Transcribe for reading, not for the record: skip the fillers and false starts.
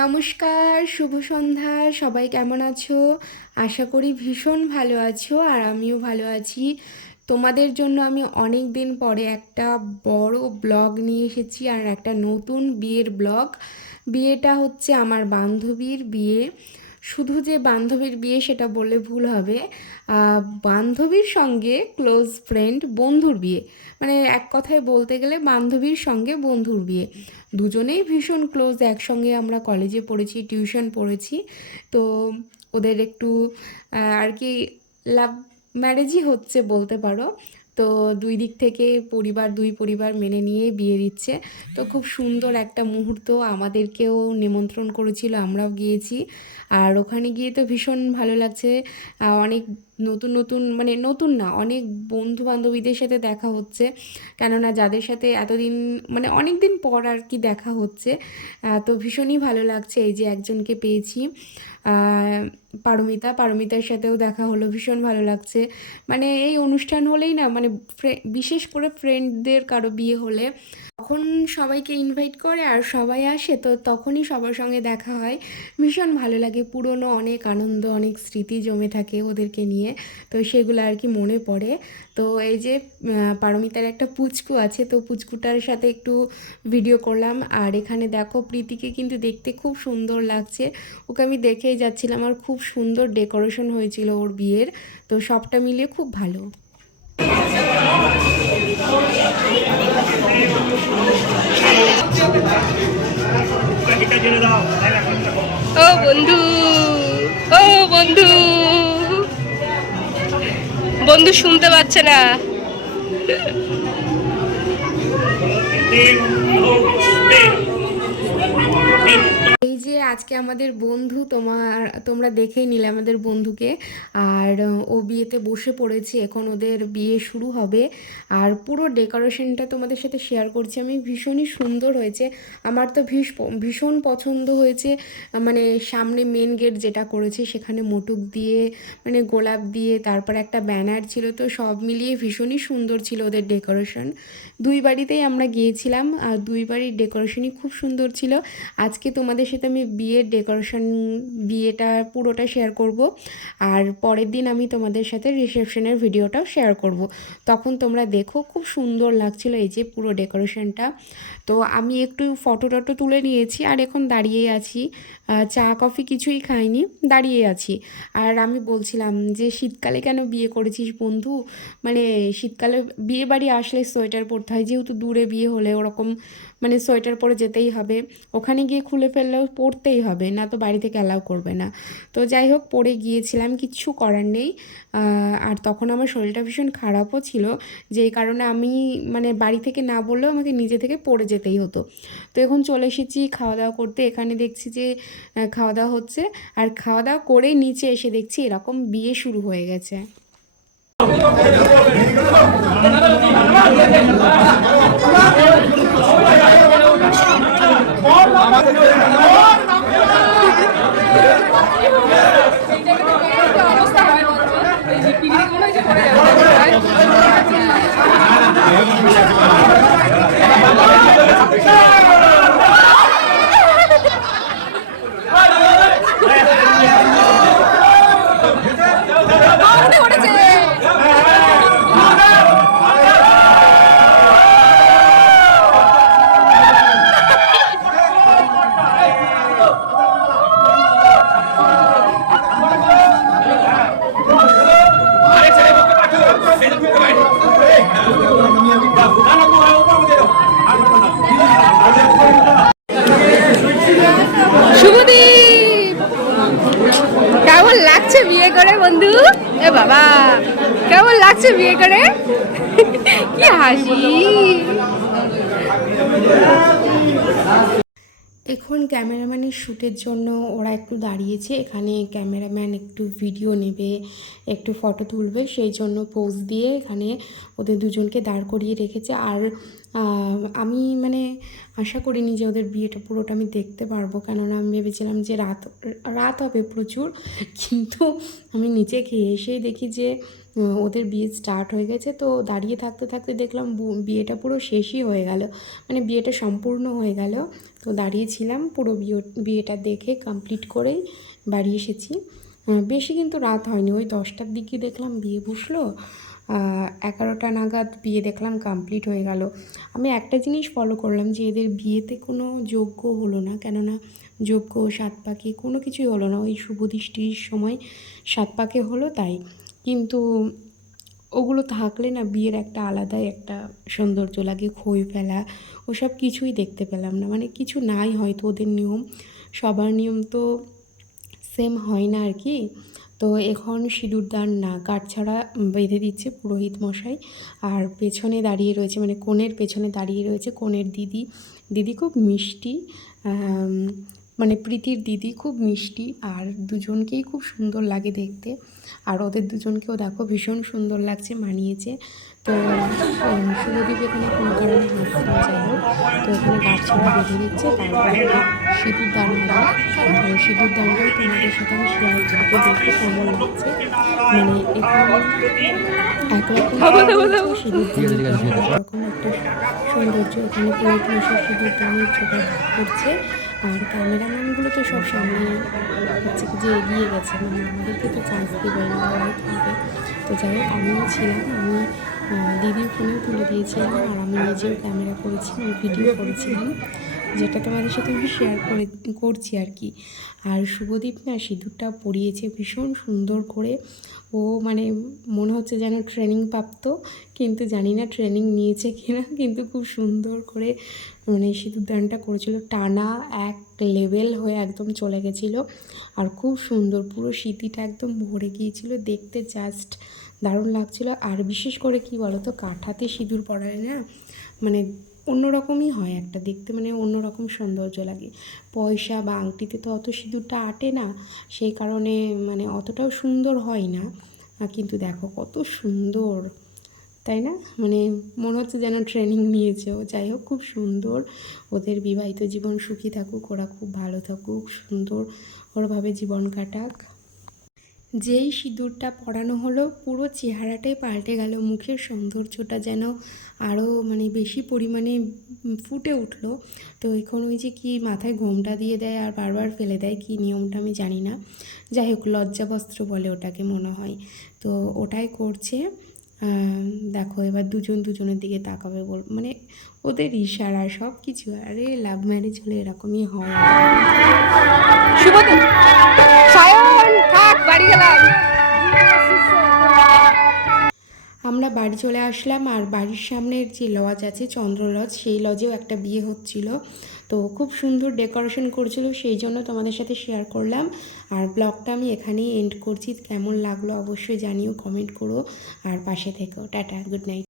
নমস্কার, শুভ সন্ধ্যা। সবাই কেমন আছো? আশা করি ভীষণ ভালো আছো, আর আমিও ভালো আছি। তোমাদের জন্য আমি অনেক দিন পরে একটা বড় ব্লগ নিয়ে এসেছি, আর একটা নতুন বিয়ের ব্লগ। বিয়েটা হচ্ছে আমার বান্ধবীর বিয়ে। শুধু যে বান্ধবীর বিয়ে সেটা বললে ভুল হবে, বান্ধবীর সঙ্গে ক্লোজ ফ্রেন্ড বন্ধুর বিয়ে। মানে এক কথায় বলতে গেলে বান্ধবীর সঙ্গে বন্ধুর বিয়ে। দুজনেই ভীষণ ক্লোজ, একসঙ্গে আমরা কলেজে পড়েছি, টিউশন পড়েছি। তো ওদের একটু আর কি লাভ ম্যারেজই হচ্ছে বলতে পারো। তো দুই দিক থেকে দুই পরিবার মেনে নিয়েই বিয়ে দিচ্ছে। তো খুব সুন্দর একটা মুহূর্ত, আমাদেরকেও নিমন্ত্রণ করেছিল, আমরাও গিয়েছি। আর ওখানে গিয়ে তো ভীষণ ভালো লাগছে। অনেক নতুন নতুন, মানে নতুন না, অনেক বন্ধু বান্ধবীদের সাথে দেখা হচ্ছে। কেননা যাদের সাথে এতদিন, মানে অনেক দিন পর আর কি দেখা হচ্ছে। তো ভীষণই ভালো লাগছে। এই যে একজনকে পেয়েছি, পারমিতার সাথেও দেখা হলো, ভীষণ ভালো লাগছে। মানে এই অনুষ্ঠান হলেই না, মানে বিশেষ করে ফ্রেন্ডদের কারো বিয়ে হলে তখন সবাইকে ইনভাইট করে আর সবাই আসে, তো তখনই সবার সঙ্গে দেখা হয়। ভীষণ ভালো লাগে, পুরনো অনেক আনন্দ, অনেক স্মৃতি জমে থাকে ওদেরকে নিয়ে। তো সেগুলো আর কি মনে পড়ে। তো এই যে পারমিতার একটা পুচকু আছে, তো পুচকুটার সাথে একটু ভিডিও করলাম। আর এখানে দেখো প্রীতিকে কিন্তু দেখতে খুব সুন্দর লাগছে, ওকে আমি দেখেই যাচ্ছিলাম। আর খুব সুন্দর ডেকোরেশন হয়েছিল ওর বিয়ের। তো সবটা মিলিয়ে খুব ভালো। ও বন্ধু, ও বন্ধু, বন্ধু শুনতে পাচ্ছে না। এই যে আজকে আমাদের বন্ধু, তোমরা দেখেই নিলে আমাদের বন্ধুকে। আর ও বিয়েতে বসে পড়েছে, এখন ওদের বিয়ে শুরু হবে। আর পুরো ডেকোরেশনটা তোমাদের সাথে শেয়ার করছি আমি, ভীষণই সুন্দর হয়েছে। আমার তো ভীষণ পছন্দ হয়েছে। মানে সামনে মেন গেট যেটা করেছে সেখানে মোটুক দিয়ে, মানে গোলাপ দিয়ে, তারপর একটা ব্যানার ছিল। তো সব মিলিয়ে ভীষণই সুন্দর ছিল ওদের ডেকোরেশন। দুই বাড়িতেই আমরা গিয়েছিলাম, আর দুই বাড়ির ডেকোরেশনই খুব সুন্দর ছিল। আজকে তোমাদের সাথে আমি বিয়েটা পুরোটা শেয়ার করব। আর পরের দিন আমি তোমাদের সাথে রিসেপশনের ভিডিওটাও শেয়ার করব। তখন তোমরা দেখো, খুব সুন্দর লাগছিল এই যে পুরো ডেকোরেশনটা। তো আমি একটু ফটো টটো তুলে নিয়েছি, আর এখন দাঁড়িয়ে আছি। চা কফি কিছুই খাইনি, দাঁড়িয়ে আছি। আর আমি বলছিলাম যে শীতকালে কেন বিয়ে করেছিস বন্ধু? মানে শীতকালে বিয়ে বাড়ি আসলে সোয়েটার পরতে হয়, যেহেতু দূরে বিয়ে হলে ওরকম মানে সোয়েটার পরে যেতেই হবে। ওখানে গিয়ে খুলে ফেললেও পরতেই হবে, না তো বাড়ি থেকে অ্যালাউ করবে না। তো যাই হোক, পরে গিয়েছিলাম, কিচ্ছু করার নেই। আর তখন আমার শরীরটা ভীষণ খারাপও ছিল, যেই কারণে আমি মানে বাড়ি থেকে না বললেও আমাকে নিজে থেকে পড়ে যেতেই হতো। তো এখন চলে এসেছি খাওয়া দাওয়া করতে। এখানে দেখছি যে খাওয়া দাওয়া হচ্ছে, আর খাওয়া দাওয়া করে নিচে এসে দেখছি এরকম বিয়ে শুরু হয়ে গেছে। শুভদীপ, কেমন লাগছে বিয়ে করে বন্ধু? এ বাবা, কেমন লাগছে বিয়ে করে? কি হাসি! এখন ক্যামেরাম্যানের শ্যুটের জন্য ওরা একটু দাঁড়িয়েছে, এখানে ক্যামেরাম্যান একটু ভিডিও নেবে, একটু ফটো তুলবে, সেই জন্য পোজ দিয়ে এখানে ওদের দুজনকে দাঁড় করিয়ে রেখেছে। আর আমি মানে আশা করিনি যে ওদের বিয়েটা পুরোটা আমি দেখতে পারবো, কেননা আমি ভেবেছিলাম যে রাত হবে প্রচুর, কিন্তু আমি নিচে খেয়ে এসেই দেখি যে ওদের বিয়ে স্টার্ট হয়ে গেছে। তো দাঁড়িয়ে থাকতে থাকতে দেখলাম বিয়েটা পুরো শেষই হয়ে গেল, মানে বিয়েটা সম্পূর্ণ হয়ে গেল। তো দাঁড়িয়েছিলাম পুরো বিয়েটা দেখে কমপ্লিট করেই বাড়ি এসেছি। বেশি কিন্তু রাত হয়নি, ওই 10টার দিকে দেখলাম বিয়ে বসলো, 11টা নাগাদ বিয়ে দেখলাম কমপ্লিট হয়ে গেল। আমি একটা জিনিস ফলো করলাম যে এদের বিয়েতে কোনো যজ্ঞ হলো না, কেননা যজ্ঞ সাত পাকে কোনো কিছুই হলো না, ওই শুভ দৃষ্টির সময় সাত পাকে হলো তাই। কিন্তু ওগুলো থাকলে না বিয়ের একটা আলাদাই একটা সৌন্দর্য লাগে, খই ফেলা ওসব কিছুই দেখতে পেলাম না, মানে কিছু নাই হয়তো ওদের নিয়ম, সবার নিয়ম তো সেম হয় না আর কি। তো এখন সিঁদুরদান না গাঁটছড়া বেঁধে দিচ্ছে পুরোহিত মশাই, আর পেছনে দাঁড়িয়ে রয়েছে, মানে কনের পেছনে দাঁড়িয়ে রয়েছে কনের দিদি। দিদি খুব মিষ্টি, মানে প্রীতির দিদি খুব মিষ্টি, আর দুজনকেই খুব সুন্দর লাগে দেখতে, আর ওদের দুজনকেও দেখো ভীষণ সুন্দর লাগছে, মানিয়েছে। তো শুভদীপ এখানে কোনো কারণে হাসছিল, যাই হোক। তো এখানে গাঁটছড়া বেঁধে দিচ্ছে, তারপরে সিঁদুর দান হবে। তো সিঁদুর দানটাও তোমাদের সাথে আমি শেয়ার করবো, দেখো কেমন লাগছে। মানে এখানে একরকম সিঁদুর দান, একরকম একটা সৌন্দর্য। এখানে পুরোহিত মশাই সিঁদুর দানের জোগাড় করছে, আর ক্যামেরাম্যানগুলো তো সব সামনে হচ্ছে কি যে এগিয়ে গেছে, মানে আমাদেরকে তো চান্স দেবে না, ওরাই তুলবে। তো যাই হোক আমিও ছিলাম, আমি দিদির ফোনেও তুলে দিয়েছিলাম, আর আমি নিজেও ক্যামেরা করেছি, আমি ভিডিও করেছিলাম, যেটা তোমাদের সাথে আমি শেয়ার করছি আর কি। আর শুভদীপ না সিঁদুরটা পরিয়েছে ভীষণ সুন্দর করে, ও মানে মনে হচ্ছে যেন ট্রেনিং প্রাপ্ত, কিন্তু জানি না ট্রেনিং নিয়েছে কিনা, কিন্তু খুব সুন্দর করে মানে সিঁদুরদানটা করেছিল, টানা এক লেভেল হয়ে একদম চলে গেছিলো, আর খুব সুন্দর পুরো সিঁথিটা একদম ভরে গিয়েছিল, দেখতে জাস্ট দারুণ লাগছিলো। আর বিশেষ করে কি বলো তো, কাঁঠাতে সিঁদুর পরালে না মানে অন্যরকমই হয় একটা দেখতে, মানে অন্যরকম সৌন্দর্য লাগে। পয়সা বা আংটিতে তো অত সিঁদুরটা আটে না, সেই কারণে মানে অতটাও সুন্দর হয় না, কিন্তু দেখো কত সুন্দর, তাই না? মানে মনে হচ্ছে যেন ট্রেনিং নিয়েছে ও। যাই হোক খুব সুন্দর, ওদের বিবাহিত জীবন সুখী থাকুক, ওরা খুব ভালো থাকুক, সুন্দর ওরভাবে জীবন কাটাক। যেই সিঁদুরটা পরানো হলো পুরো চেহারাটাই পাল্টে গেল, মুখের সৌন্দর্যটা যেন আরও মানে বেশি পরিমাণে ফুটে উঠলো। তো এখন ওই যে কি মাথায় ঘোমটা দিয়ে দেয় আর বারবার ফেলে দেয়, কি নিয়মটা আমি জানি না, যাই হোক লজ্জাবস্ত্র বলে ওটাকে মনে হয়। তো ওটাই করছে। দেখো এবার দুজন দুজনের দিকে তাকাবে মানে ওদের ইশারা সব কিছু, আরে লাভ ম্যারেজ হলে এরকমই হয়। শুভদীপ সায়ন থাক, বাড়ি গেলাম। আমরা বাড়ি চলে আসলাম, আর বাড়ির সামনের যে লজ আছে চন্দ্র লজ, সেই লজেও একটা বিয়ে হচ্ছিল, তো খুব সুন্দর ডেকোরেশন করছিল, সেই জন্য তোমাদের সাথে শেয়ার করলাম। আর ব্লগটা আমি এখানেই এন্ড করছি, কেমন লাগলো অবশ্যই জানিও, কমেন্ট করো, আর পাশে থেকো। Tata, good night.